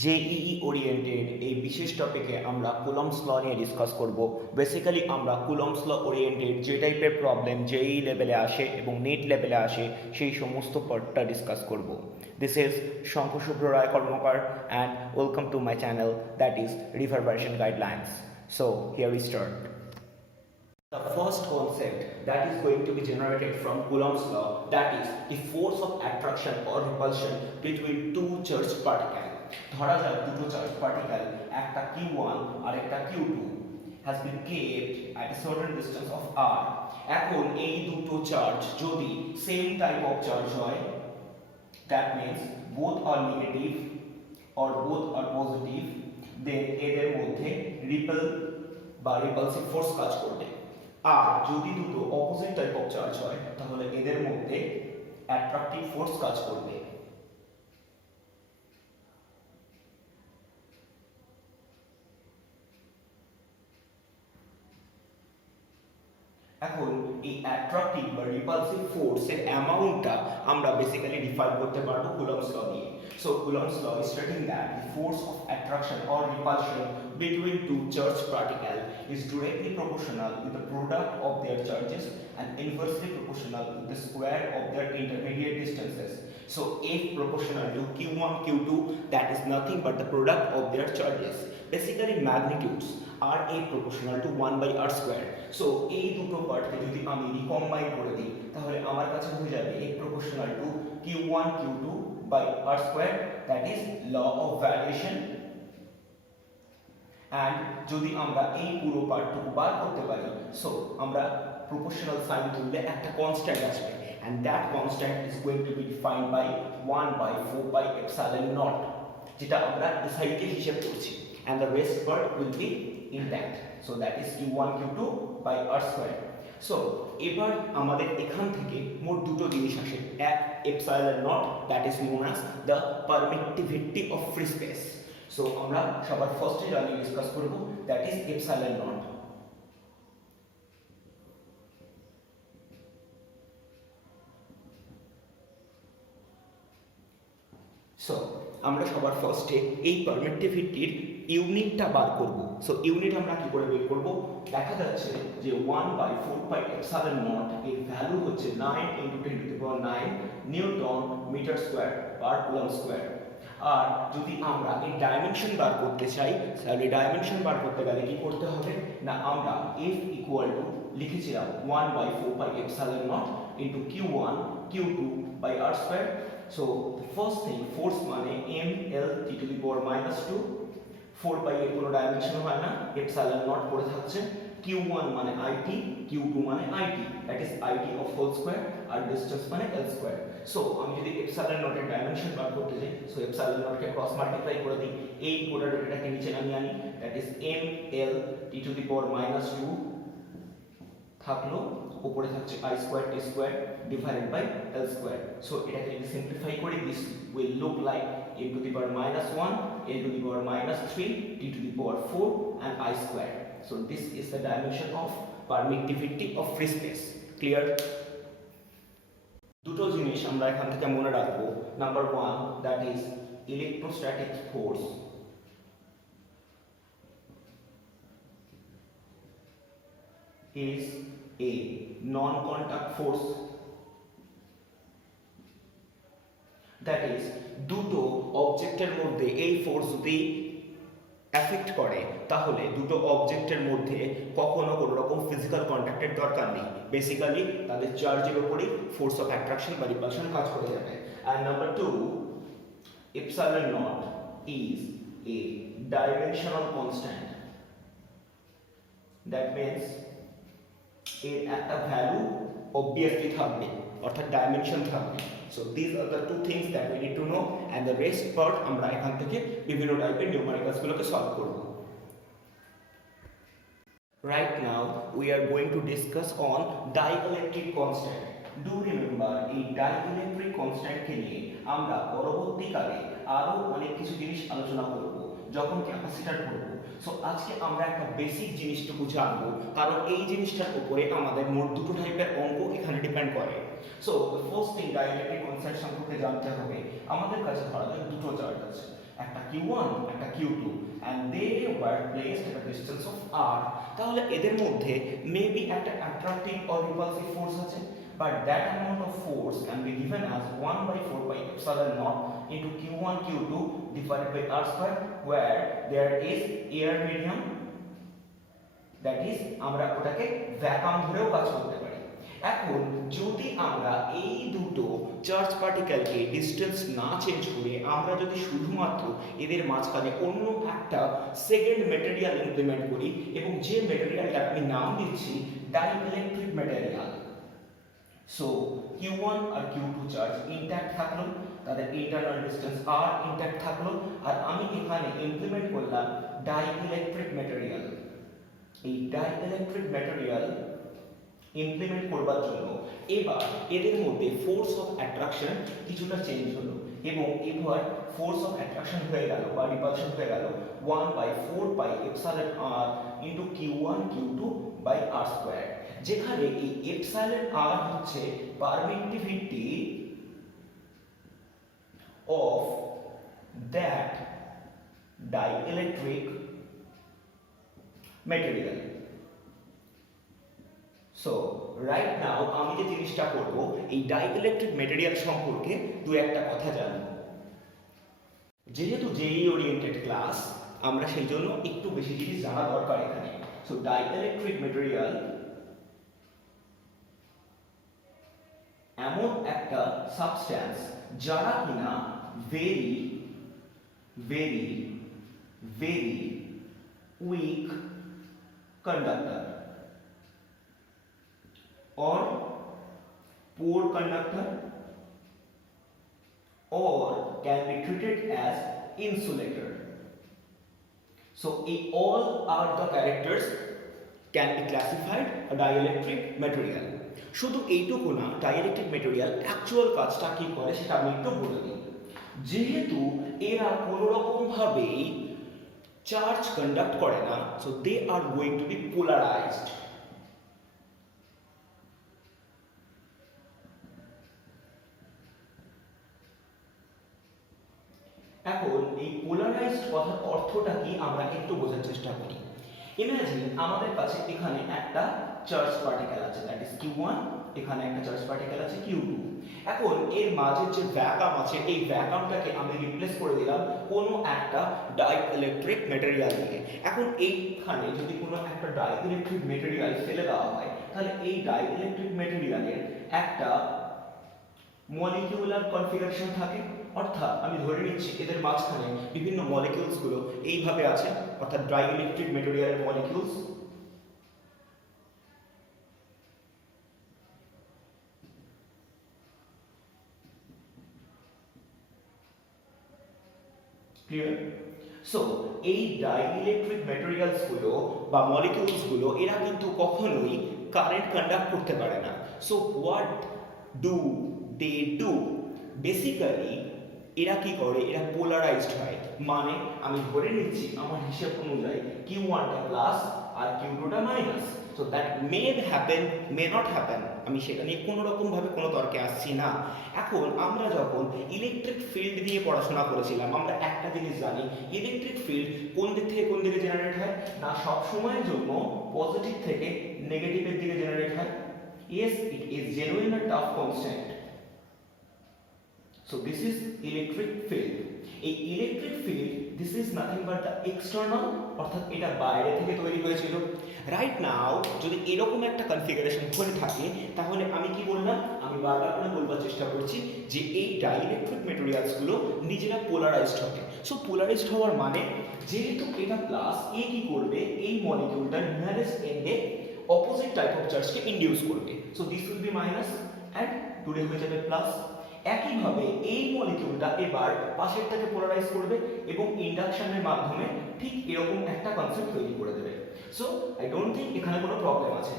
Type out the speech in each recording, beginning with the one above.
JEE oriented এই বিশেষ টপিকে আমরা কুলম্বস ল নিয়ে ডিসকাস করব। বেসিক্যালি আমরা কুলম্বস ল ওরিয়েন্টেড যে টাইপের প্রবলেম জেইই লেভেলে আসে এবং নিট লেভেলে আসে সেই সমস্ত পার্টটা ডিসকাস করব। This is Shankhashubhra Roy Karmakar and welcome to my channel that is reverberation guidelines. So here we start. The first concept that is going to be generated from Coulomb's law, that is the force of attraction or repulsion between two charged particles. ধরা যাক দুটো charge particle, একটা q1 আর একটা q2 has been kept at a certain distance of r. এখন এই দুটো চার্জ যদি same type of charge হয়, that means both are negative or both are positive, then এদের মধ্যে রিপেল বা রিপালসিভ ফোর্স কাজ করবে। আর যদি দুটো অপোজিট টাইপ অফ চার্জ হয় তাহলে এদের মধ্যে অ্যাট্রাকটিভ ফোর্স কাজ করবে। এখন এই অ্যাট্রাকটিভ বা রিপালসিভ ফোর্সের অ্যামাউন্টটা আমরা বেসিক্যালি ডিফাইন করতে পারবো কুলম্বস ল দিয়ে। So Coulomb's law is stating that the force of attraction or repulsion between two charged particles is directly proportional with the product of their charges and inversely proportional with the square of their intermediate distances. So if proportional to q1 q2, that is nothing but the product of their charges. Basically magnitudes are a proportional to 1 by r square. So এই দুটো পার্টকে যদি আমি রিকম্বাইন করে দিই তাহলে আমার কাছে হয়ে যাবে a proportional to q1 q2 by r square, that is law of variation. and যদি আমরা এই পুরো পার্টটুকু বার করতে পারি, সো আমরা প্রপোর্শনাল সাইন তুললে একটা কনস্ট্যান্ট আসবে, and that constant is going to be defined by 1 by 4 by epsilon naught, যেটা আমরা SI কে হিসাব করছি, and the rest part will be intact. So that is q1 q2 by r square. So এবার আমাদের এখান থেকে মোট দুটো জিনিস আসে, এক epsilon naught, that is known as the permittivity of free space. So আমরা সবার ফার্স্টে যা নিয়ে ডিসকাস করব, that is epsilon naught. So আমরা সবার ফার্স্টে এই পারমিটিভিটির ইউনিটটা বার করব। সো ইউনিট আমরা কি করে বের করব? দেখা যাচ্ছে যে 1 by 4 pi epsilon naught এর ভ্যালু হচ্ছে 9 × 10⁹ newton metre square per coulomb square. আর যদি আমরা এই ডাইমেনশন বার করতে চাই তাহলে ডাইমেনশন বার করতে গেলে কি করতে হবে না, আমরা F ইকুয়াল টু লিখেছিলাম 1 by 4 pi epsilon naught into q1 q2 by r square. So the first thing, force মানে ml t to the power -2, 4 pi এর কোনো ডাইমেনশন হয় না, epsilon naught পড়ে থাকছে, q1 মানে it, q2 মানে it, that is it of whole square, আর distance মানে l square. So আমি যদি epsilon naught এর ডাইমেনশন বার করতে যাই, so epsilon naught কে ক্রস মাল্টিপ্লাই করে দিই, এই গোটা ডেটাটাকে নিচে নামিয়ে আনি, that is ml t to the power -2 থাকলো, উপরে থাকছে i square t square divided by l square. So এটাকে যদি সিম্পলিফাই করি, this will look like a to the power -1, a to the power -3, t to the power 4 and i square. So this is the dimension of permittivity of free space. Clear? দুটো জিনিস আমরা এখান থেকে মনে রাখবো। নাম্বার 1, that is electrostatic force is a non-contact force, that is দুটো অবজেক্টের মধ্যে এই ফোর্স যদি এফেক্ট করে তাহলে দুটো অবজেক্টের মধ্যে কখনো কোনো রকম ফিজিক্যাল কন্ট্যাক্টের দরকার নেই, বেসিক্যালি তাদের চার্জের উপরই ফোর্স অফ অ্যাট্রাকশন বা রিপালশন কাজ করে যাবে। and number 2, epsilon naught is a dimensional constant, that means এর একটা ভ্যালু obviously থাকবে, অর্থাৎ ডাইমেনশন থাকবে। So these are the two things that we need to know, and the rest part আমরা এখান থেকে বিভিন্ন টাইপের নিউমেরিক্যালস গুলোকে সলভ করব। Right now we are going to discuss on dielectric constant. Do remember এই dielectric constant কে নিয়ে আমরা পরবর্তীকালে আরো অনেক কিছু জিনিস আলোচনা করব যখন ক্যাপাসিটর করব। সো আজকে আমরা একটা বেসিক জিনিসটুকু জানবো, কারণ এই জিনিসটার উপরে আমাদের মোট দুটো টাইপের অঙ্ক এখানে ডিপেন্ড করে। So the first thing, dielectric constant সম্পর্কে জানতে হবে। আমাদের কাছে ধরা যাক দুটো চার্জ আছে, একটা Q1 একটা Q2 and they were placed at a distance of r, তাহলে এদের মধ্যে মেবি একটা অ্যাট্রাকটিভ অর রিপালসিভ ফোর্স আছে, but that amount of force can be given as 1 by 4 pi epsilon naught into Q1 Q2 divided by r square, where there is air medium, that is আমরা ওটাকে ভ্যাকুয়াম ধরেও কাজ করতে পারি। এখন যদি আমরা এই দুটো চার্জ পার্টিকেলকে ডিসটেন্স না চেঞ্জ করে আমরা যদি শুধুমাত্র এদের মাঝখানে অন্য একটা সেকেন্ড মেটেরিয়াল ইমপ্লিমেন্ট করি, এবং যে মেটেরিয়ালটা আমি নাম দিচ্ছি ডাইইলেকট্রিক মেটেরিয়াল, সো Q1 আর Q2 চার্জ ইনট্যাক্ট থাকলো, তাদের ইন্টারনাল ডিসটেন্স r ইনট্যাক্ট থাকলো, আর আমি এখানে ইমপ্লিমেন্ট করলাম ডাইইলেকট্রিক মেটেরিয়াল। এই ডাইইলেকট্রিক মেটেরিয়াল ইমপ্লিমেন্ট করবার জন্য এবার এদের মধ্যে ফোর্স অফ অ্যাট্রাকশন কিছুটা চেঞ্জ হলো, এবং এবার ফোর্স অফ অ্যাট্রাকশন হয়ে গেল বা রিপালশন হয়ে গেল 1 by 4 pi epsilon r into Q1 Q2 by r square, যেখানে এই এপসাইলন r হচ্ছে permittivity of that dielectric material. So right now আমি যে জিনিসটা করব, এই ডাইইলেকট্রিক মেটেরিয়াল সম্পর্কে দু একটা কথা জানব। যেহেতু জেই ওরিয়েন্টেড ক্লাস, আমরা সেই জন্য একটু বেশি জিনিস জানা দরকার এখানে। সো ডাইইলেকট্রিক মেটেরিয়াল এমন একটা সাবস্ট্যান্স যারা কিনা very very very weak conductor or poor conductor, or can be treated as insulator. So all are the characters can be classified a dielectric material. শুধু এইটুকু না, ডাইইলেকট্রিক মেটেরিয়াল অ্যাকচুয়াল কাজটা কি করে সেটা আমি একটু বলে দিই। যেহেতু এরা কোনো রকম ভাবেই চার্জ কন্ডাক্ট করে না, so they are going to be polarised. এখন এই পোলারাইজড কথার অর্থটা কি আমরা একটু বোঝার চেষ্টা করি। ইমাজিন আমাদের কাছে এখানে একটা চার্জ পার্টিকেল আছে, দ্যাট ইজ Q1, এখানে একটা চার্জ পার্টিকেল আছে Q2। এখন এর মাঝে যে ভ্যাকুয়াম আছে, এই ভ্যাকুয়ামটাকে আমি রিপ্লেস করে দিলাম কোনো একটা ডাইইলেকট্রিক মেটেরিয়াল দিয়ে। এখন এইখানে যদি কোনো একটা ডাইইলেকট্রিক মেটেরিয়াল ফেলে দেওয়া হয়, তাহলে এই ডাইইলেকট্রিক মেটেরিয়ালের একটা মলিকিউলার কনফিগারেশন থাকে, অর্থাৎ আমি ধরে নিচ্ছি এদের মাঝখানে বিভিন্ন মলিকিউলস গুলো এইভাবে আছে, অর্থাৎ ডাইইলেকট্রিক মেটেরিয়ালের মলিকিউলস। ক্লিয়ার? সো এই ডাইইলেকট্রিক মেটেরিয়ালস গুলো বা মলিকিউলস গুলো এরা কিন্তু কখনোই কারেন্ট কন্ডাক্ট করতে পারে না। So what do they do? Basically এরা কি করে, এরা পোলারাইজড হয়। মানে আমি ধরে নিচ্ছি আমার হিসাব অনুযায়ী Q1 টা প্লাস আর Q2 টা minus, so that may happen may not happen, আমি সেটা নিয়ে কোনো রকম ভাবে কোনো তর্কে আসছি না। এখন আমরা যখন ইলেকট্রিক ফিল্ড নিয়ে পড়াশোনা করেছিলাম, আমরা একটা জিনিস জানি, ইলেকট্রিক ফিল্ড কোন দিক থেকে কোন দিকে জেনারেট হয় না, সব সময়ের জন্য পজিটিভ থেকে নেগেটিভের দিকে জেনারেট হয়। Yes, it is genuine a tough constant. So this is electric field. এই electric field this is nothing but the external, অর্থাৎ এটা বাইরে থেকে তৈরি হয়েছিল। রাইট নাও যদি এরকম একটা কনফিগারেশন হয়ে থাকে, তাহলে আমি কি বললাম, আমি বারবার করে বলবার চেষ্টা করছি যে এই ডাইইলেকট্রিক মেটেরিয়ালস গুলো নিজেরা পোলারাইজড হবে। সো পোলারাইজড হওয়ার মানে, যেহেতু এটা প্লাস, এ কি করবে, এই মলিকিউলটার নিয়ারেস্ট এন্ডে অপোজিট টাইপ অফ চার্জকে ইনডিউস করবে। So this will be minus end দূরে হয়ে যাবে প্লাস। একইভাবে এই মলিকিউলটা এবার পাশেরটাকে পোলারাইজ করবে এবং ইন্ডাকশনের মাধ্যমে ঠিক এরকম একটা কনসেপ্ট তৈরি করে দেবে। সো আই ডোন্ট থিঙ্ক এখানে কোনো প্রবলেম আছে।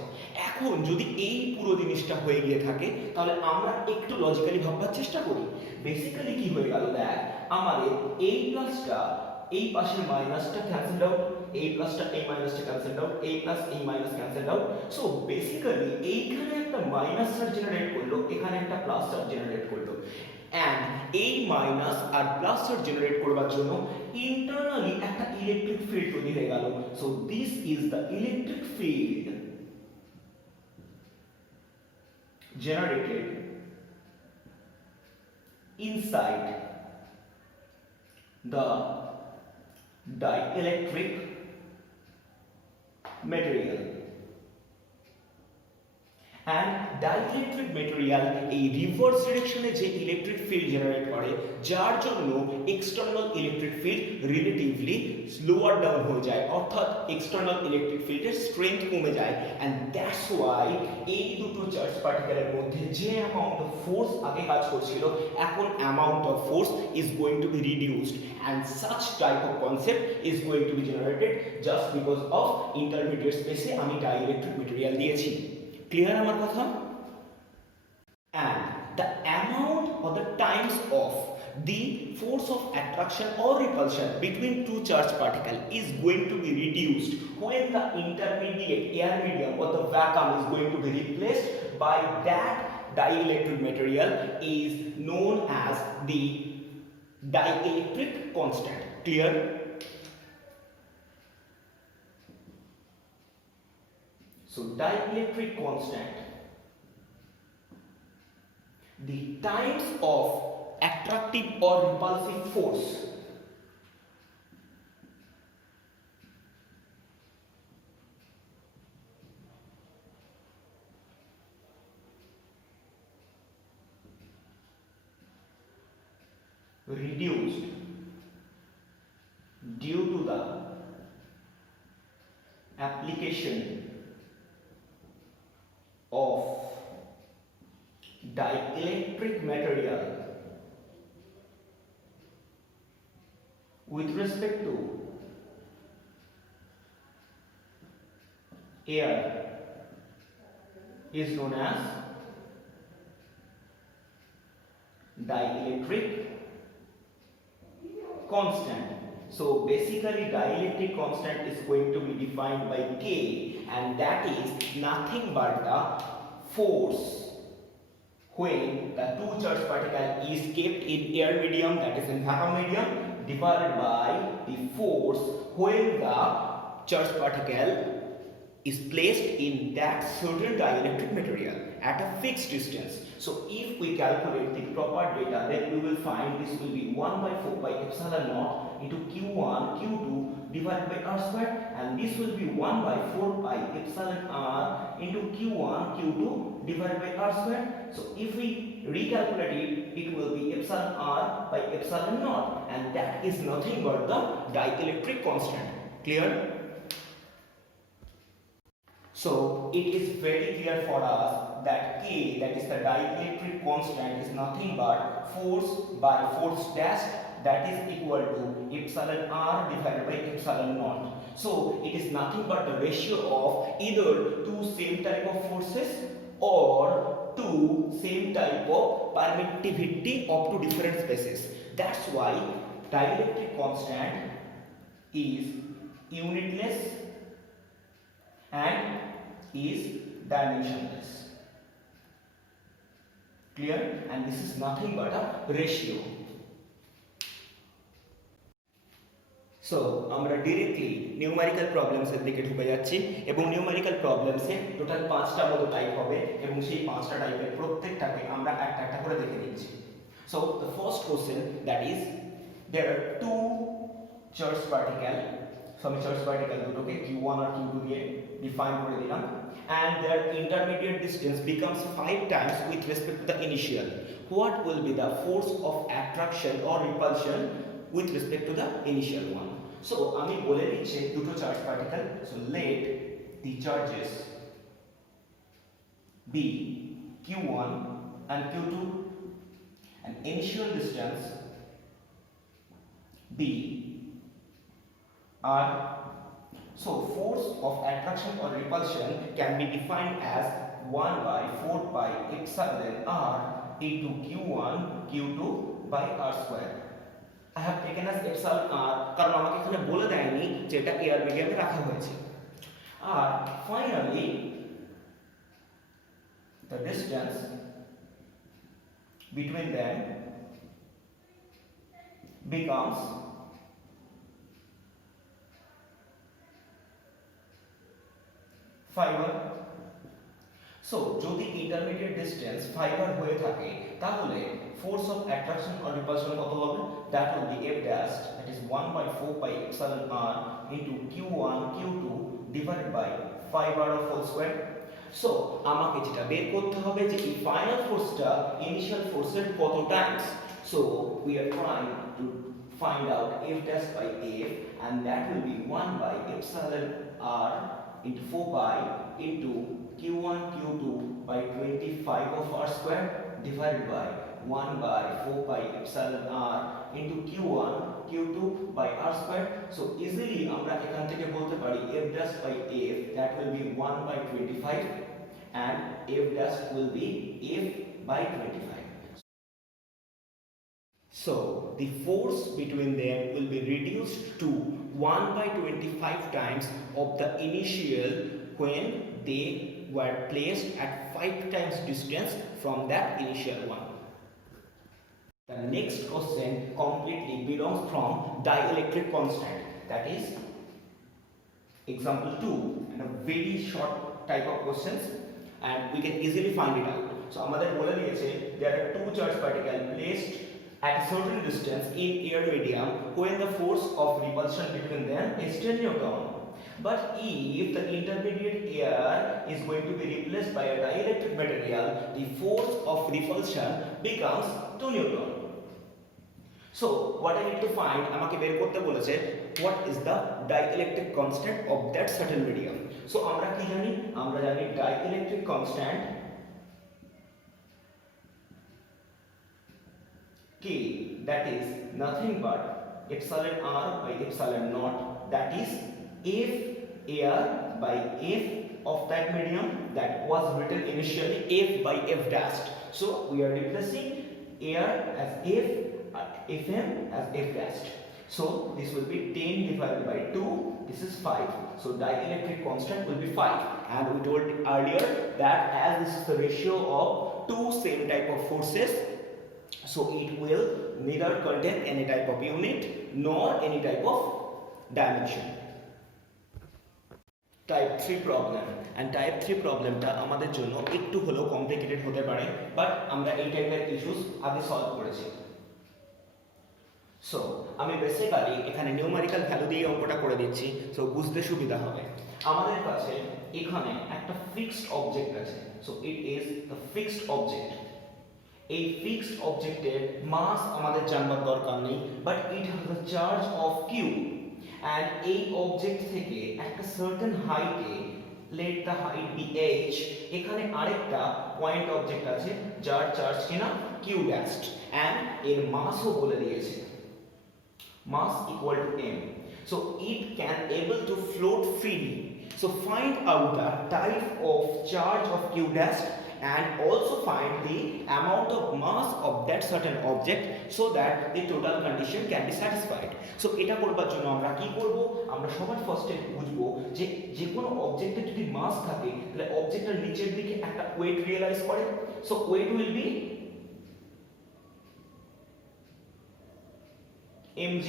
এখন যদি এই পুরো জিনিসটা হয়ে গিয়ে থাকে, তাহলে আমরা একটু লজিক্যালি ভাববার চেষ্টা করি। বেসিক্যালি কি হয়ে গেল, দেখ আমাদের এই প্লাসটা এই পাশের মাইনাসটা ক্যান্সেল আউট, এই প্লাসটা এই মাইনাসটা ক্যান্সেল আউট, এই প্লাস এই minus cancel out. So basically এইখানে একটা মাইনাস চার্জ জেনারেট করলো, এখানে একটা প্লাস চার্জ জেনারেট করলো। অ্যান্ড এই মাইনাস আর প্লাস চার্জ জেনারেট করবার জন্য ইন্টারনালি একটা ইলেকট্রিক ফিল্ড তৈরি হয়ে গেল। So this is the electric field generated inside the dielectric material. And dielectric material এই রিভার্স ডিরেকশনে যে ইলেকট্রিক ফিল্ড জেনারেট করে, যার জন্য external electric field relatively slower down হয়ে যায়, অর্থাৎ এক্সটার্নাল ইলেকট্রিক ফিল্ডের স্ট্রেংথ কমে যায়। অ্যান্ড দ্যাটস ওয়াই এই দুটো চার্জ পার্টিকেলের মধ্যে যে অ্যামাউন্ট অফ ফোর্স আগে কাজ করছিল, এখন amount of force is going to B reduced, and such type of concept is going to B generated just because of intermediate স্পেসে আমি ডাইইলেকট্রিক মেটেরিয়াল দিয়েছি। ক্লিয়ার আমার কথা? And the amount or the times of the force of attraction or repulsion between two charged particles is going to be reduced when the intermediate air medium or the vacuum is going to be replaced by that dielectric material is known as the dielectric constant. Clear? So dielectric constant, the times of attractive or repulsive force reduced due to the application of dielectric material with respect to air is known as dielectric constant. So basically dielectric constant is going to be defined by K, and that is nothing but the force when the two charged particle is kept in air medium, that is in vacuum medium, divided by the force when the charged particle is placed in that certain dielectric material at a fixed distance. So if we calculate the proper data, then we will find this will be 1 by 4 pi epsilon naught into q1 q2 divided by r square, and this will be 1 by 4 pi epsilon r into q1 q2 divided by r square. So if we recalculate it, it will be epsilon r by epsilon naught, and that is nothing but the dielectric constant. Clear? So it is very clear for us that K, that is the dielectric constant, is nothing but force by force dash, that is equal to epsilon r divided by epsilon naught. So it is nothing but the ratio of either two same type of forces or two same type of permittivity of two different spaces. That's why dielectric constant is unitless and is dimensionless. Clear? And this is nothing but a ratio. So আমরা directly numerical প্রবলেমসের দিকে ঢুকে যাচ্ছি, এবং নিউমেরিক্যাল প্রবলেমসে টোটাল 5টা মতো টাইপ হবে, এবং সেই 5টা টাইপের প্রত্যেকটাকে আমরা একটা একটা করে দেখে নিচ্ছি। So the first question, that is there are two charge particle. So আমি চার্জ পার্টিকেল দুটোকে q1 আর q2 দিয়ে ডিফাইন করে দিলাম, and their intermediate distance becomes 5 times with respect to the initial. What will be the force of attraction or repulsion with respect to the initial one? So আমি বলে দিচ্ছি দুটো charge particle. So let the charges be q1 and q2, and initial distance be r. So force of attraction or repulsion can be defined as 1 by 4 pi epsilon r into q1 q2 by r square. I have taken as epsilon r কারণ আমাকে এখানে বলে দেয়নি যে এটা এয়ার মিডিয়ামে রাখা হয়েছে। আর finally the distance between them becomes fiber. So যদি ইন্টারমিডিয়েট ডিসটেন্স ফাইবার হয়ে থাকে তাহলে force of attraction or repulsion কত হবে? That will be F dash, that is 1/4 pi epsilon r into q1 q2 divided by fiber of whole square. So আমাকে যেটা বের করতে হবে যে এই ফাইনাল ফোর্সটা ইনিশিয়াল ফোর্সের কত Times. So we are trying to find out F dash by F, and that will be 1 by epsilon r into 4 pi into q1 q2 by 25 of r square divided by 1 by 4 pi epsilon r into q1 q2 by r square. So easily আমরা এখান থেকে বলতে পারি F dash by F, that will be 1 by 25, and F dash will be F by 25. So the force between them will be reduced to 1 by 25 times of the initial when they were placed at 5 times distance from that initial one. The next question completely belongs from dielectric constant, that is example 2, and a very short type of questions, and we can easily find it out. So আমাদের বলে দিয়েছে there are two charged particles placed at a certain distance in air medium when the force of repulsion between them is 10 Newton. But if the intermediate air is going to be replaced by a dielectric material, the force of repulsion becomes 2 Newton. So what I need to find, আমাকে বের করতে বলেছে what is the dielectric constant of that certain medium. So আমরা কি জানি? আমরা জানি dielectric constant K, that is nothing but epsilon r by epsilon naught, that is F air by F of that medium, that was written initially F by F dash. So we are replacing air as F, Fm as F dash. So this will be 10 divided by 2, this is 5. So dielectric constant will be 5, and we told earlier that as this is the ratio of two same type of forces, so it will neither contain any type of unit nor any type of dimension. Type 3 problem, and type 3 প্রবলেমটা আমাদের জন্য একটু হলেও কমপ্লিকেটেড হতে পারে, বাট আমরা এই টাইপের ইস্যুস আগে সলভ করেছি। সো আমি বেসিক্যালি এখানে নিউমেরিক্যাল ভ্যালু দিয়ে অঙ্কটা করে দিচ্ছি, সো বুঝতে সুবিধা হবে। আমাদের কাছে এখানে একটা ফিক্সড অবজেক্ট আছে, so it is the fixed object. এই ফিক্সড অবজেক্টের মাস আমাদের জানবার দরকার নেই, but it has a charge of Q, and এই অবজেক্ট থেকে একটা সার্টেন হাইটে, let the height be h, এখানে আরেকটা পয়েন্ট অবজেক্ট আছে যার চার্জ কিনা কিউ ড্যাশ, অ্যান্ড এর মাসও বলে দিয়েছে mass equal to m. So it can able to float freely. So find out the type of charge of q dash, and also find the amount of mass of that certain object so that the total condition can be satisfied. So এটা করবার জন্য আমরা কি করব? আমরা সবার ফার্স্টে বুঝবো যে যে কোনো অবজেক্টের যদি মাস থাকে তাহলে অবজেক্টের নিচের দিকে একটা ওয়েট রিয়েলাইজ করে। So weight will be mg,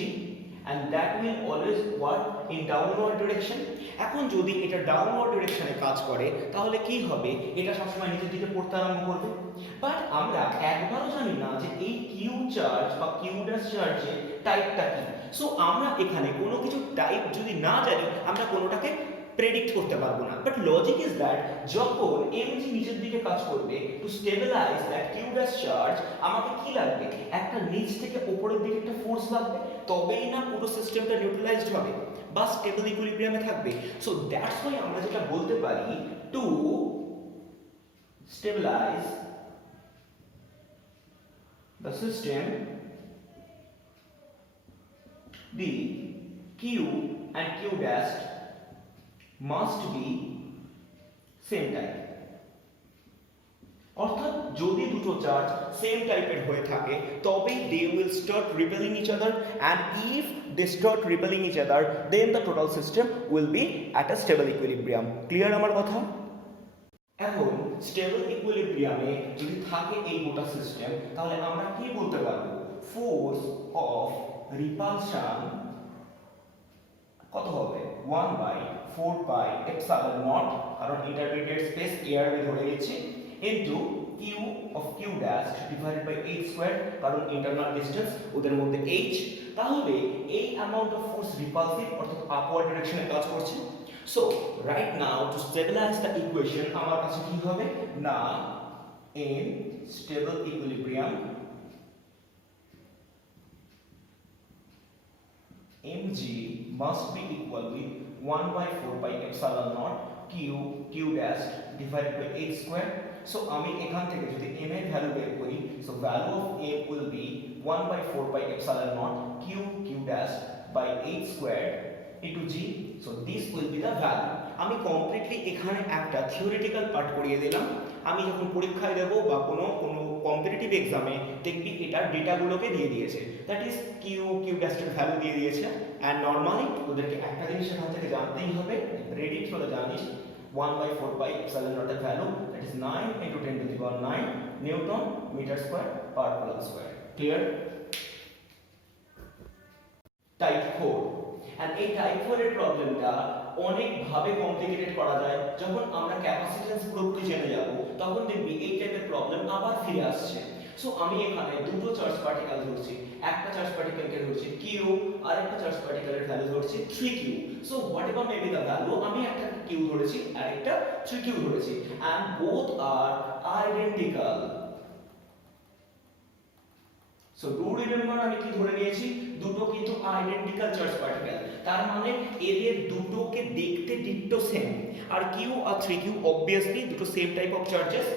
and that will always work in downward direction. এখন যদি এটা ডাউনওয়ার্ড ডিরেকশনে কাজ করে তাহলে কি হবে? এটা সবসময় নিচের দিকে পড়তে আরম্ভ করবে। বাট আমরা একবারও জানি না যে এই কিউ চার্জ বা কিউ ড্যাশ চার্জের টাইপটা কি। সো আমরা এখানে কোনো কিছু টাইপ যদি না জানি আমরা কোনোটাকে প্রেডিক্ট করতে পারবো না। বাট লজিক ইজ দ্যাট যখন এমজি নিচের দিকে কাজ করবে, to stabilise that Q dash charge আমাকে কি লাগবে? একটা নিচ থেকে উপরের দিকে একটা ফোর্স লাগবে, তবেই না পুরো সিস্টেমটা নিউট্রালাইজড হবে বা স্টেবল ইকুইলিব্রিয়ামে থাকবে। সো দ্যাটস ওয়াই আমরা যেটা বলতে পারি, to stabilise the system, the q and q dash must be same type. অর্থাৎ যদি দুটো চার্জ সেম টাইপের হয়ে থাকে তবেই they will start repelling each other, and if they start repelling each other then the total system will be at a stable equilibrium. Clear আমার কথা? এখন স্টেবল ইকুইলিব্রিয়ামে যদি থাকে এই গোটা সিস্টেম তাহলে আমরা কি বলতে পারবো? ফোর্স অফ রিপালশন কত হবে 1/4πε0, কারণ ইন্টারমিডিয়েট স্পেস এয়ার আমি ধরে নিচ্ছি, into q of q dash divided by h square, কারণ ইন্টারনাল ডিসটেন্স ওদের মধ্যে h। তাহলে এই অ্যামাউন্ট অফ ফোর্স রিপালসিভ অর্থাৎ আপওয়ার্ড ডাইরেকশনে কাজ করছে। So right now to stabilise the equation আমার কাছে কি হবে না, in stable equilibrium mg must be equal with 1/4πε0 q dash divided by h square. So আমি এখান থেকে যদি m এর ভ্যালু বের করি, so value of m will be 1/4πε0 q dash by h square into g. So this will be the value. আমি কমপ্লিটলি এখানে একটা থিওরিটিক্যাল পার্ট করিয়ে দিলাম। আমি যখন পরীক্ষায় দেব বা কোনো কম্পিটিটিভ এক্সামে দেখবি এটার ডেটাগুলোকে দিয়ে দিয়েছে, দ্যাট ইজ কিউ ড্যাশের ভ্যালু দিয়ে দিয়েছে। অ্যান্ড নর্মালি ওদেরকে একটা জিনিস এখান থেকে জানতেই হবে, রেডি চলে জানিস 1/4πε0 এর value, that is 9 × 10⁹ newton metre square per coulomb square. Clear? Type 4, and এই টাইপ 4 এর প্রবলেমটা অনেক ভাবে কমপ্লিকেটেড করা যায়। যখন আমরা ক্যাপাসিট্যান্স গ্রুপটি জেনে যাব তখন দেখবি এই টাইপের প্রবলেম আবার ফিরে আসছে। সো আমি এখানে দুটো চার্জ পার্টিকেল ধরছি, একটা চার্জ পার্টিকেলকে ধরছি q আর একটা চার্জ পার্টিকেলের ভ্যালু ধরছি 3q। So whatever may be the value, আমি একটা q ধরেছি আর একটা 3q ধরেছি, and both are identical. So do remember আমি কি ধরে নিয়েছি, দুটো কিন্তু আইডেন্টিক্যাল চার্জ পার্টিকেল, তার মানে এদের দুটোকে দেখতে ডিট্টো সেম। আর q আর 3q অবভিয়াসলি দুটো সেম টাইপ অফ চার্জেস।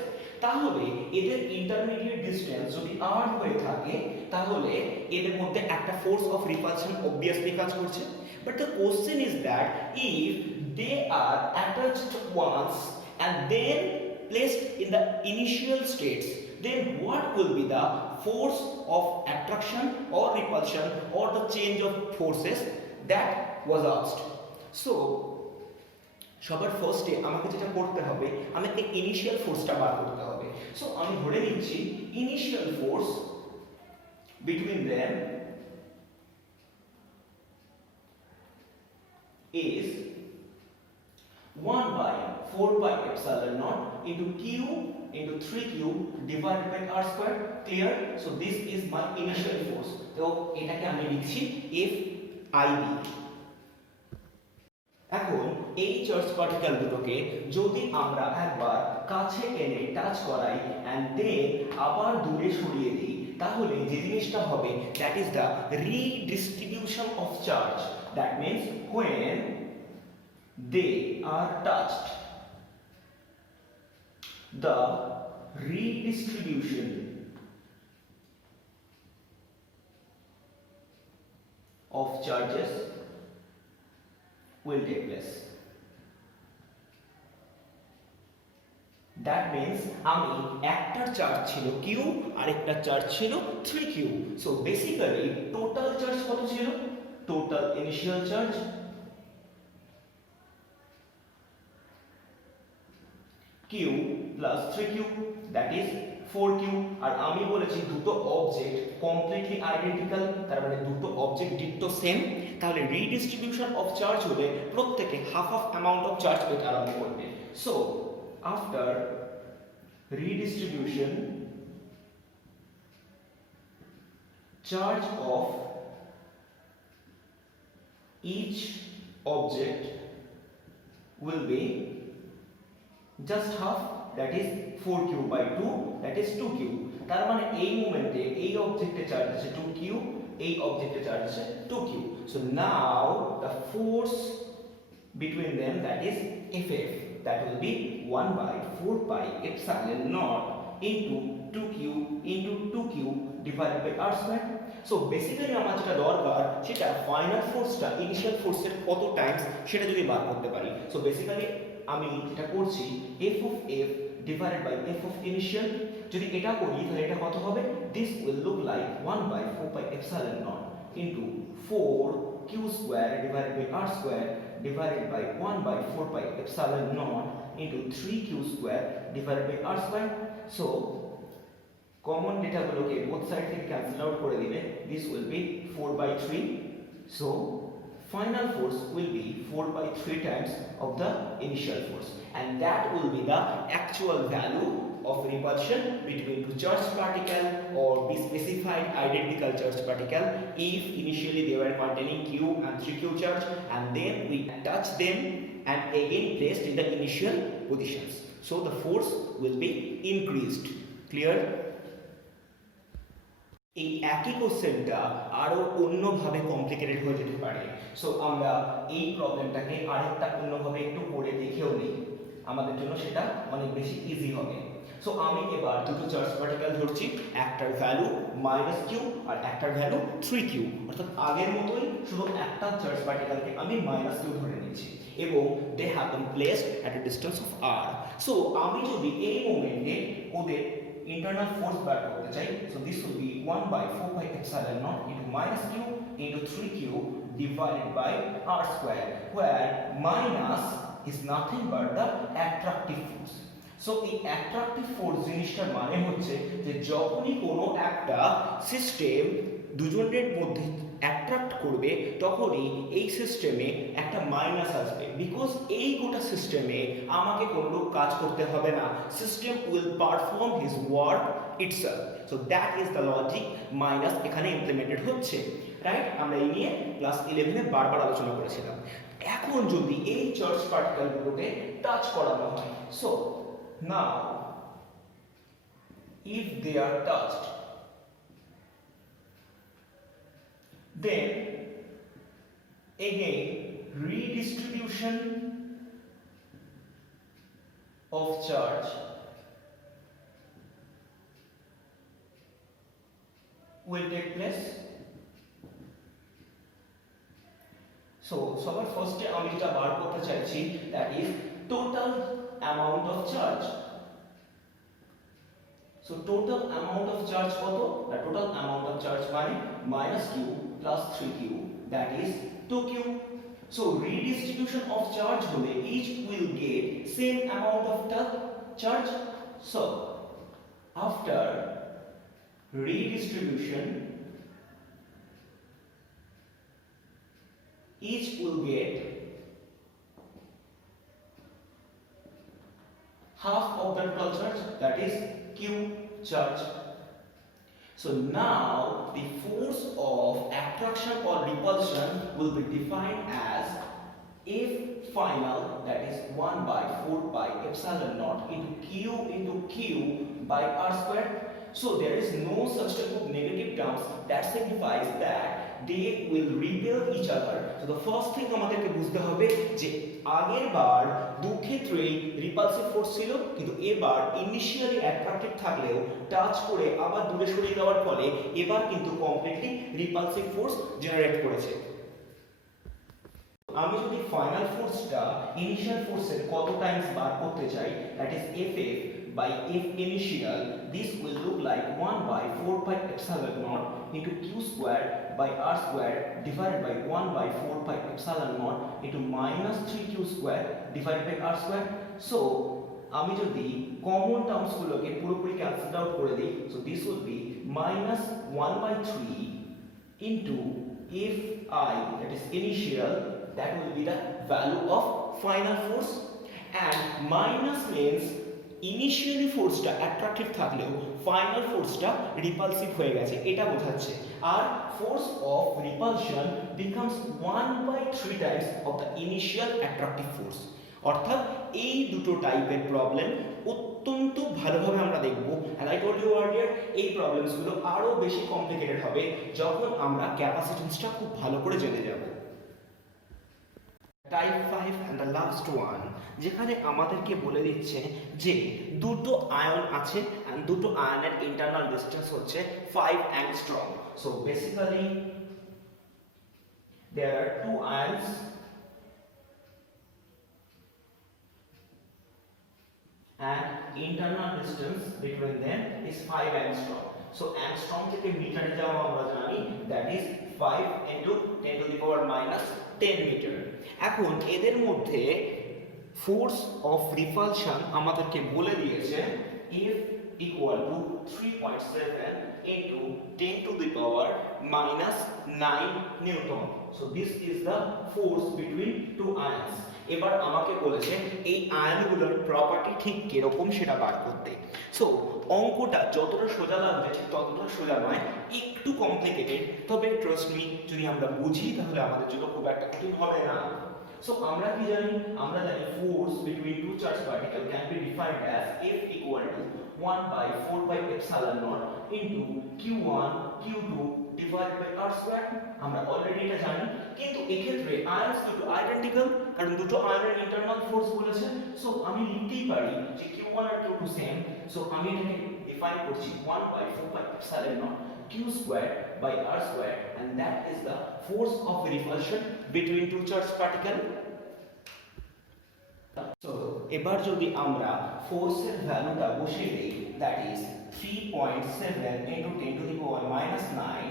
তাহলে এদের ইন্টারমিডিয়েট ডিসটেন্স যদি r হয়ে থাকে তাহলে এদের মধ্যে একটা ফোর্স অফ রিপালশন অবভিয়াসলি কাজ করছে। But the question is that if they are attached once and then placed in the initial states, then what will be the force of attraction or repulsion or the change of forces that was asked. So সবার ফার্স্টে আমাকে যেটা করতে হবে, আমাকে ইনিশিয়াল ফোর্সটা বার করতে হবে। সো আমি ধরে নিচ্ছি initial force between them is 1/4πε0 into q into 3q divided by r square. Clear? So this is my initial force. তো এটাকে আমি লিখছি FIB। এখন এই চার্জ পার্টিকেল দুটোকে যদি আমরা একবার কাছে এনে টাচ করাই and then আবার দূরে সরিয়ে দিই, তাহলে যে জিনিসটা হবে that is the redistribution of charge. That means when they are touched, the redistribution of charges will take place. That means আমি একটা চার্জ ছিল q আর একটা চার্জ ছিল 3q। So basically total charge কত ছিল, total initial charge q plus 3q, that is 4q। আর আমি বলেছি দুটো অবজেক্ট কমপ্লিটলি আইডেন্টিক্যাল, তার মানে দুটো অবজেক্ট ডিট্টো সেম, তাহলে রিডিস্ট্রিবিউশন অফ চার্জ হলে প্রত্যেকে half of amount of charge পেতে আরম্ভ করবে। So after redistribution charge of each object will be just half, that is 4q by 2, that is 2q। তার মানে এই মোমেন্টে এই অবজেক্টে চার্জ আছে 2q, এই অবজেক্টে চার্জ আছে 2q। So now the force between them, that is FF, that will be 1/4πε0 into 2q into 2q divided by r square. So basically আমার যেটা দরকার সেটা ফাইনাল ফোর্সটা ইনিশিয়াল ফোর্সের কত টাইমস সেটা যদি বার করতে পারি। সো বেসিক্যালি আমি যেটা করছি f of f divided by f of initial, যদি এটা করি তাহলে এটা কত হবে, this will look like 1/4πε0 into 4q square divided by r square divided by 1/4πε0 into 3q square divided by r square. So common ডেটাগুলোকে বোথ সাইড থেকে cancel out করে দিলে this will be 4/3. So final force will be 4/3 times of the initial force, and that will be the actual value of repulsion between two charged particle or be specified identical charged particle if initially they were containing q and 3q charge, and then we touch them and again placed in the initial positions, so the force will be increased. Clear? এই একই কোশ্চেনটা আরো অন্যভাবে কমপ্লিকেটেড হয়ে যেতে পারে, সো আমরা এই প্রবলেমটাকে আরেকটা অন্যভাবে একটু করে দেখেও নিই, আমাদের জন্য সেটা অনেক বেশি ইজি হবে। সো আমি এবার দুটো চার্জ পার্টিকেল ধরছি, একটার ভ্যালু -q আর একটার ভ্যালু 3q, অর্থাৎ আগের মতোই শুধু একটা চার্জ পার্টিকেলকে আমি -q ধরে নিচ্ছি এবং they have been placed at a distance of r. সো আমি যদি এই মোমেন্টে ওদের internal force বার করতে চাই, so this will be 1/4πε0 into -q into 3q divided by r square, where minus is nothing but the attractive force. So এই attractive force জিনিসটার মানে হচ্ছে যে যখনই কোনো একটা সিস্টেম দুজনের মধ্যে অ্যাট্রাক্ট করবে তখনই এই সিস্টেমে একটা মাইনাস আসবে, বিকজ এই গোটা সিস্টেমে আমাকে কোনো কাজ করতে হবে না, system will perform his work itself. So that is the logic minus এখানে ইমপ্লিমেন্টেড হচ্ছে, রাইট? আমরা এই নিয়ে ক্লাস 11-এ বারবার আলোচনা করেছিলাম। এখন যদি এই চার্জ পার্টিকেলগুলোকে টাচ করানো হয়, so now if they are touched, then again redistribution of charge will take place. So সবার ফার্স্টে আমি যেটা বার করতে চাইছি, that is total amount of charge. So total amount of charge কত? The total amount of charge মানে -q plus 3q, that is 2q. So redistribution of charge হলে each will get same amount of charge. So after redistribution each will get half of the total charge, that is q charge. So now the force of attraction or repulsion will be defined as F final, that is 1/4πε0 into q by r square. So there is no such type of negative terms, that signifies that they will repel each other. So the first thing আমাদেরকে বুঝতে হবে যে আগের বার দু ক্ষেত্রেই repulsive force ছিল, কিন্তু এবার ইনিশিয়ালি অ্যাট্রাক্টিভ থাকলেও টাচ করে আবার দূরে সরিয়ে দেওয়ার ফলে এবার কিন্তু কমপ্লিটলি রিপালসিভ ফোর্স জেনারেট করেছে। আমি যদি ফাইনাল ফোর্সটা ইনিশিয়াল ফোর্সের কত টাইমস বার করতে চাই, that is F by F initial, this will look like 1/4πε0 into q square by r square divided by 1/4πε0 into -3q square divided by r square. So আমি যদি কমন টার্মস গুলোকে পুরোপুরি ক্যান্সেল আউট করে দিই, so this will be -1/3 into Fi, that is initial, that will be the value of final force, and minus means initially ফোর্সটা attractive থাকলেও final ফোর্সটা repulsive হয়ে গেছে, এটা বোঝাচ্ছে। আর force of repulsion becomes 1/3 times of the initial attractive force. অর্থাৎ এই দুটো টাইপের প্রবলেম অত্যন্ত ভালোভাবে আমরা দেখব, and I told you earlier এই প্রবলেমসগুলো আরো বেশি কমপ্লিকেটেড হবে যখন আমরা ক্যাপাসিট্যান্সটা খুব ভালো করে জেনে যাব। টাইপ 5 and the last one, যেখানে আমাদেরকে বলে দিচ্ছে যে দুটো আয়ন আছে and দুটো আয়নের ইন্টারনাল ডিসটেন্স হচ্ছে 5 angstrom. So basically there are two ions and internal distance between them is 5 angstrom. So angstrom থেকে মিটারে যাওয়া আমরা জানি, that is 5 into 10 to the power minus 10 metre. এখন এদের মধ্যে ফোর্স অফ রিপালশন আমাদেরকে বলে দিয়েছে F equal to 3.7 into 10 to the power minus 9 Newton. So this is the force between two ions. এবার আমাকে বলেছে এই আয়নগুলোর প্রপার্টি ঠিক কিরকম সেটা বার করতে। সো অঙ্কটা যতটা সোজা লাগছে ঠিক ততটা সোজা নয়, একটু কমপ্লিকেটেড, তবে ট্রাস্ট মি যদি আমরা বুঝি তাহলে আমাদের জন্য খুব একটা কঠিন হবে না। সো আমরা কি জানি? আমরা জানি force between two charge particle can be defined as F equal to 1 by 4 pi epsilon naught into Q1 Q2 divided by R square। আমরা অলরেডি এটা জানি, কিন্তু এক্ষেত্রে আয়নস দুটো আইডেন্টিক্যাল, কারণ দুটো আয়নের ইন্টারনাল ফোর্স বলেছে। সো আমি লিখতেই পারি যে Q1 আর Q2 সেম। সো আমি এটাকে ডিফাইন করছি 1 by 4 pi epsilon naught Q square by R square, and that is the force of repulsion between two charged particle। So এবার যদি আমরা ফোর্সের ভ্যালুটা বসিয়ে দেই, that is 3.7 into 10 to the power minus 9,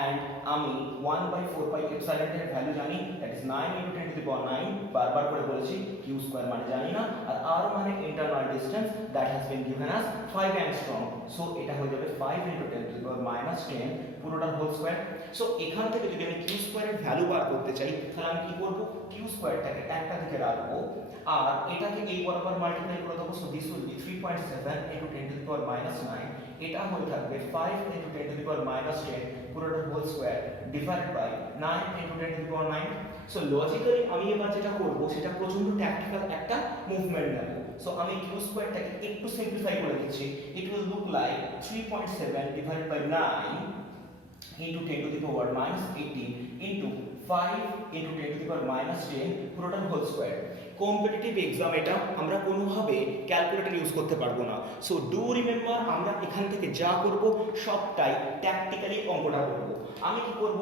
and আমি 1 by 4 pi epsilon এর ভ্যালু জানি, that is 9 into 10 to the power 9, বারবার করে বলেছি, q square মানে জানি না, আর r মানে internal distance, that has been given as 5 angstrom। So এটা হয়ে যাবে 5 into 10 to the power minus 10 পুরোটার হোল স্কয়ার। সো এখান থেকে যদি আমি q square এর ভ্যালু বার করতে চাই, তাহলে আমি কি করব? q square-টাকে একটা দিকে রাখবো আর এটাকে এই বরাবর মাল্টিপ্লাই করে দেবো। সো দিস উইল বি 3.7 into 10 to the power minus 9, এটা হয়ে থাকবে 5 into 10 to the power minus 10 পুরোটা whole square divided by 9 into 10 to the power 9। So logically আমি এবার যেটা করব সেটা প্রচন্ড ট্যাকটিক্যাল একটা মুভমেন্ট নেব। সো আমি q square-টাকে একটু সিম্পলিফাই করে দিচ্ছি। It will look like 3.7 divided by 9 into 10 to the power minus 18 into 5 into 10 to the power minus 10 পুরোটা হোল স্কয়ার। কম্পিটিটিভ এক্সাম এটা আমরা কোনোভাবে ক্যালকুলেটর ইউজ করতে পারবো না। সো ডু রিমেম্বার, আমরা এখান থেকে যা করব সবটাই ট্যাকটিক্যালি অঙ্কটা করব। আমি কি করব?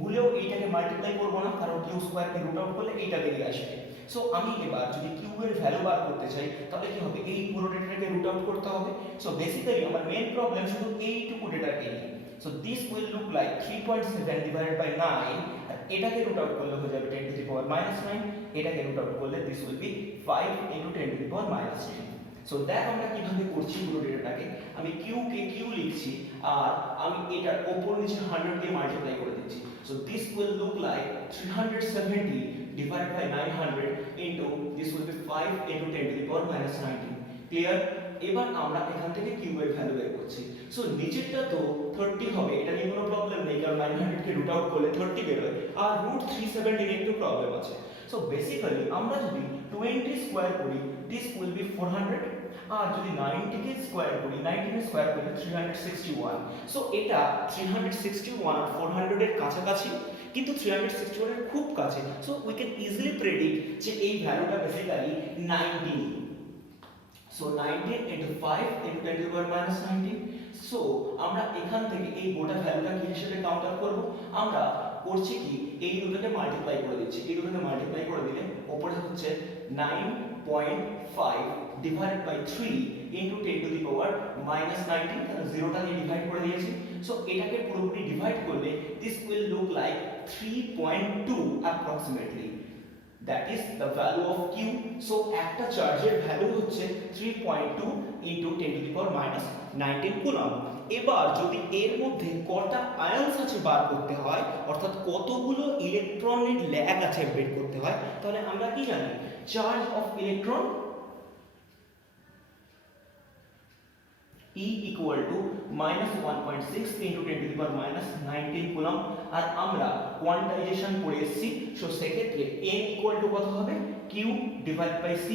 ভুলেও এইটাকে মাল্টিপ্লাই করব না, কারণ q স্কয়ারকে রুট আউট করলে এইটা বেরিয়ে আসবে। সো আমি এবার যদি q এর ভ্যালু বার করতে চাই তাহলে কি হবে? এই পুরো ডেটাটাকে রুট আউট করতে হবে। সো বেসিক্যালি আমার মেইন প্রবলেম শুধু এইটুকু ডেটাকে নিয়ে। So this will look like 3.7 divided by 9, আর এটাকে রুট আউট করলে হয়ে যাবে 10 to the power minus 9, এটাকে রুট আউট করলে this will be 5 into 10 to the power minus 10। সো দেখ আমরা কিভাবে করছি পুরো ডেটাটাকে। আমি q কে q লিখছি আর আমি এটার উপর নিচে 100 দিয়ে মাল্টিপ্লাই করে দিচ্ছি। So this will look like 370 divided by 900 into this will be 5 into 10 to the power minus 19। ক্লিয়ার? এবার আমরা এখান থেকে q এর ভ্যালু বের করছি। সো নিচেরটা তো 30 হবে, এটা নিয়ে কোনো প্রবলেম নেই, কারণ 900 কে রুট আউট করলে 30 বের হয়, আর রুট 370 এর একটু প্রবলেম আছে। সো বেসিক্যালি আমরা যদি 20 স্কয়ার করি দিস উইল বি 400, আর যদি 90 কে স্কয়ার করি 90 কে স্কয়ার করি 361। সো এটা 361 আর 400 এর কাছাকাছি, কিন্তু 361 এর খুব কাছে। So we can easily predict যে এই ভ্যালুটা বেসিক্যালি 19। So 19 into 5 into 10 to the power minus 19। So আমরা এখান থেকে এই গোটা ভ্যালুটা কি হিসেবে কাউন্টার করব? আমরা করছি কি, এই দুটোকে মাল্টিপ্লাই করে দিচ্ছি। এই দুটোকে মাল্টিপ্লাই করে দিলে উপরে হচ্ছে 9.5 divided by 3 into 10 to the power minus 19, কারণ জিরোটা দিয়ে ডিভাইড করে দিয়েছি। সো এটাকে পুরোপুরি ডিভাইড করলে this will look like 3.2 approximately, that is the value of q। so একটা চার্জের ভ্যালু হচ্ছে 3.2 into 10 to the power minus 19 কুলম্ব। এবার যদি এর মধ্যে কটা আয়নস আছে বার করতে হয়, অর্থাৎ কতগুলো ইলেকট্রনের ল্যাগ আছে বের করতে হয়, তাহলে আমরা কি জানি? Charge of electron E equal to minus 1.6 into 10 to the power minus 19 coulomb. আর আমরা কোয়ান্টাইজেশন করে এসেছি, সো সেক্ষেত্রে n equal to কত হবে? q divided by c,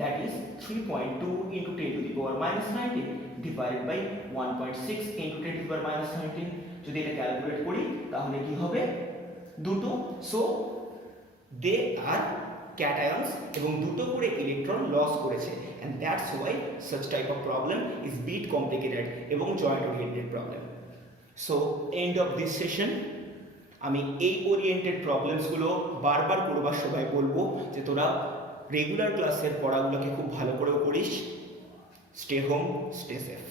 that is 3.2 into 10 to the power minus 19 divided by 1.6 into 10 to the power minus 19। যদি এটা ক্যালকুলেট করি তাহলে কি হবে? দুটো। সো দে আর cations এবং দুটো করে ইলেকট্রন লস করেছে, and that's why such type of problem is bit complicated এবং joint oriented problem। so end of this session, আমি এই ওরিয়েন্টেড প্রবলেমস গুলো বারবার করবার সময় বলবো যে তোরা রেগুলার ক্লাসের পড়াগুলোকে খুব ভালো করে করিস। Stay home, stay safe.